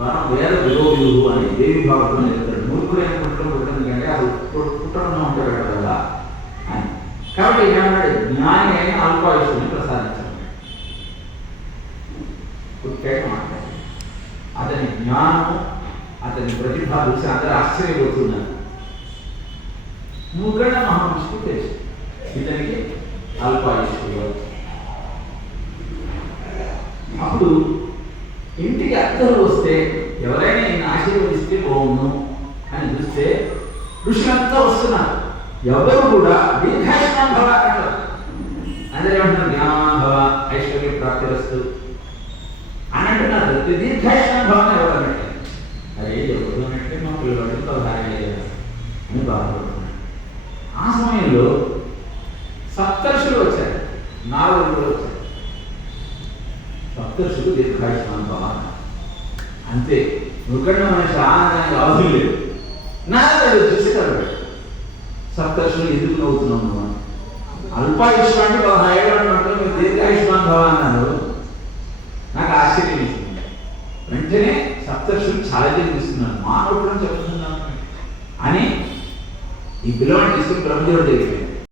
మనం వేద విరోధులు అని దేవి భాగవతం చెప్తాడు మూర్ఖుడైన పుట్టడం పుట్టడం కంటే అసలు పుట్- పుట్టడంలో ఉంటాడు కదా అని కాబట్టి ఏమన్నాడు జ్ఞాని అయిన అల్పాయుష్ని ప్రసాదించాడు పుట్టాడు మాట్లాడు అతని జ్ఞానము అతని ప్రతిభ చూసి అందరూ ఆశ్చర్యపోతున్నారు నువ్వు కూడా మహావిష్ణువు తెలుసు ఇతనికి అల్పాయుష్యుడు అప్పుడు ఇంటికి అత్తలు వస్తే ఎవరైనా ఈయన ఆశీర్వదిస్తే బాగుండు అని చూస్తే ఋషులంతా వస్తున్నారు. ఎవరు కూడా దీర్ఘాయుష్మాన్ భవ అంటారు. అందరూ ఏమంటున్నారు జ్ఞానవాన్ భవ ఐశ్వర్య ప్రాప్తి వస్తు అని అంటున్నారు. దీర్ఘాయుష్మాన్ భవ అని ఎవరు అన్నట్టు అరే ఎవరు అన్నట్టే మా పిల్లవాడు పదహారు అయ్యారు అని బాధపడుతున్నాడు ఆ సమయంలో సప్తర్షులు వచ్చారు. నాలుగు వచ్చారు. సప్తర్షులు దీర్ఘాయుష్మాన్ భవ. అంతే. నువ్వుకన్నా మనిషి ఆనందానికి అవసరం లేదు నారదుడు చూసి కలవాడు సప్తర్షులు ఎందుకు నవ్వుతున్నాం నువ్వు అని. అల్పాయుష్మాన్ పదహారు అంటే మీరు దీర్ఘాయుష్మాన్ భవ అన్నారు. నాకు ఆశ్చర్యం ఇస్తుంది వెంటనే సప్తర్షులు చాలా తీసుకున్నాను మానవుడు చెప్తున్నాను అని ఈ పిల్లవాడిని తీసుకుని బ్రహ్మదేవుడు దగ్గరికి